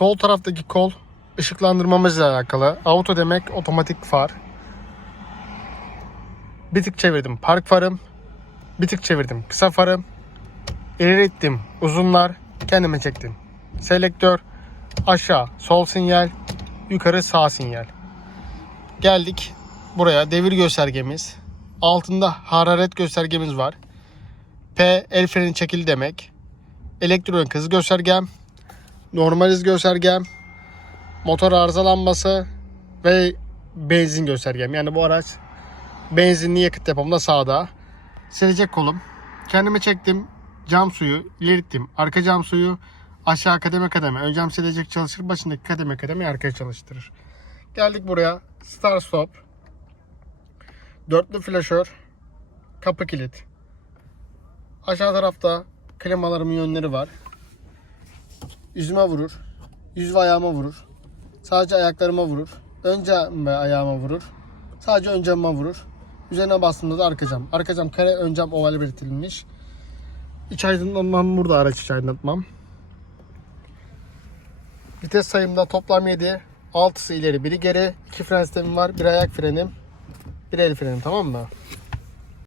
Sol taraftaki kol ışıklandırmamızla alakalı. Auto demek otomatik far. Bir tık çevirdim park farım. Bir tık çevirdim kısa farım. İleri ittim uzunlar. Kendime çektim. Selektör. Aşağı sol sinyal. Yukarı sağ sinyal. Geldik buraya devir göstergemiz. Altında hararet göstergemiz var. P el freni çekil demek. Elektronik hız göstergem. Normal hız göstergem. Motor arızalanması ve benzin göstergem. Yani bu araç benzinli yakıt depomda sağda. Silecek kolum. Kendime çektim. Cam suyu ilerittim. Arka cam suyu aşağı kademe kademe. Ön cam silecek çalışır. Başındaki kademe kademe arkaya çalıştırır. Geldik buraya. Start stop. Dörtlü flaşör. Kapı kilit. Aşağı tarafta klimalarımın yönleri var. Yüzüme vurur. Yüz ve ayağıma vurur. Sadece ayaklarıma vurur. Ön cam ve ayağıma vurur. Sadece ön camıma vurur. Üzerine bastığımda da arka cam. Arka cam kare, ön cam oval belirtilmiş. İç aydınlatmam burada araç iç aydınlatmam. Vites sayımda toplam 7. 6'sı ileri, biri geri. 2 fren sistemim var. Bir ayak frenim. Bir el frenim tamam mı?